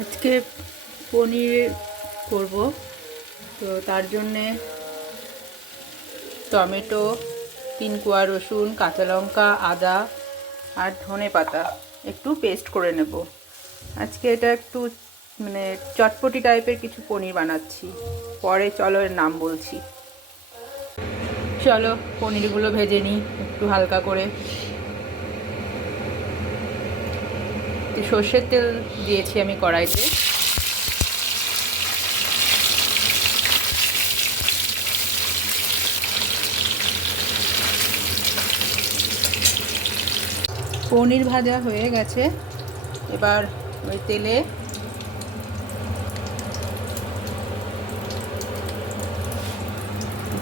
আজকে পনির করব। তো তার জন্যে টমেটো, তিন কোয়া রসুন, কাঁচা লঙ্কা, আদা আর ধনে পাতা একটু পেস্ট করে নেব। আজকে এটা একটু মানে চটপটি টাইপের কিছু পনির বানাচ্ছি। পরে চলো এর নাম বলছি। চলো পনিরগুলো ভেজে নিই একটু হালকা করে তো সর্ষের তেল দিয়েছি আমি কড়াইতে। পনির ভাজা হয়ে গেছে। এবার ওই তেলে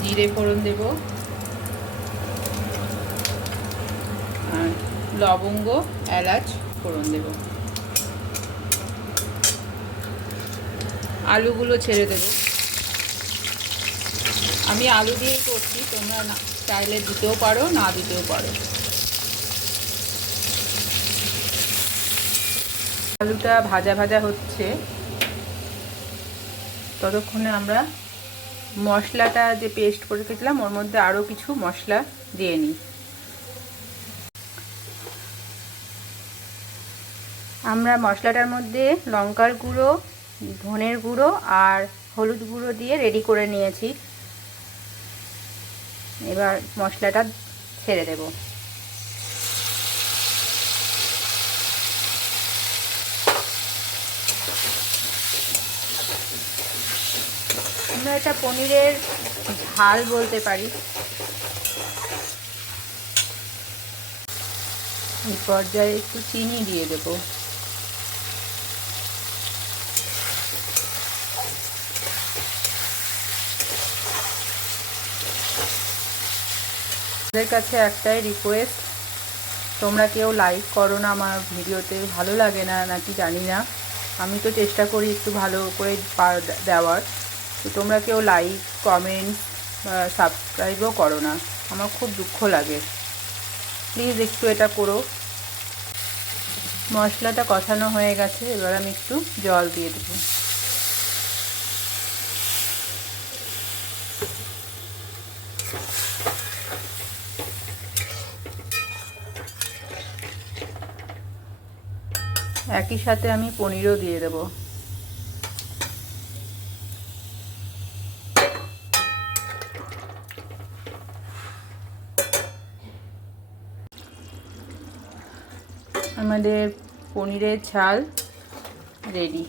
জিরে ফোড়ন দেব আর লবঙ্গ, এলাচ। ফোড়ন দেব। আলুগুলো ছেড়ে দেব। আমি আলু দিয়েই করছি, তোমরা না চাইলে দিতেও পারো, না দিতেও পারো। আলুটা ভাজা ভাজা হচ্ছে। ততক্ষণে আমরা মশলাটা যে পেস্ট করে রেখেছিলাম, ওর মধ্যে আরও কিছু মশলা দিয়ে নিই। আমরা মশলাটার মধ্যে লঙ্কার গুঁড়ো, ধনের গুঁড়ো আর হলুদ গুঁড়ো দিয়ে রেডি করে নিয়েছি। এবার মশলাটা ছেড়ে দেব। আমরা এটা পনিরের ঝাল বলতে পারি। এই পর্যায়ে একটু চিনি দিয়ে দেবো। আপনাদের কাছে একটাই রিকোয়েস্ট তোমরা কেউ লাইক করো না, আমার ভিডিওতে ভালো লাগে না, নাকি জানি না। আমি তো চেষ্টা করি একটু ভালো করে দেওয়ার। তো তোমরা কেউ লাইক কমেন্ট সাবস্ক্রাইবও করো না। আমার খুব দুঃখ লাগে। প্লিজ একটু এটা করো। মশলাটা কষানো হয়ে গেছে, এবার আমি একটু জল দিয়ে দেবো। একই সাথে আমি পনিরও দিয়ে দেব। আমাদের পনিরের ঝাল রেডি।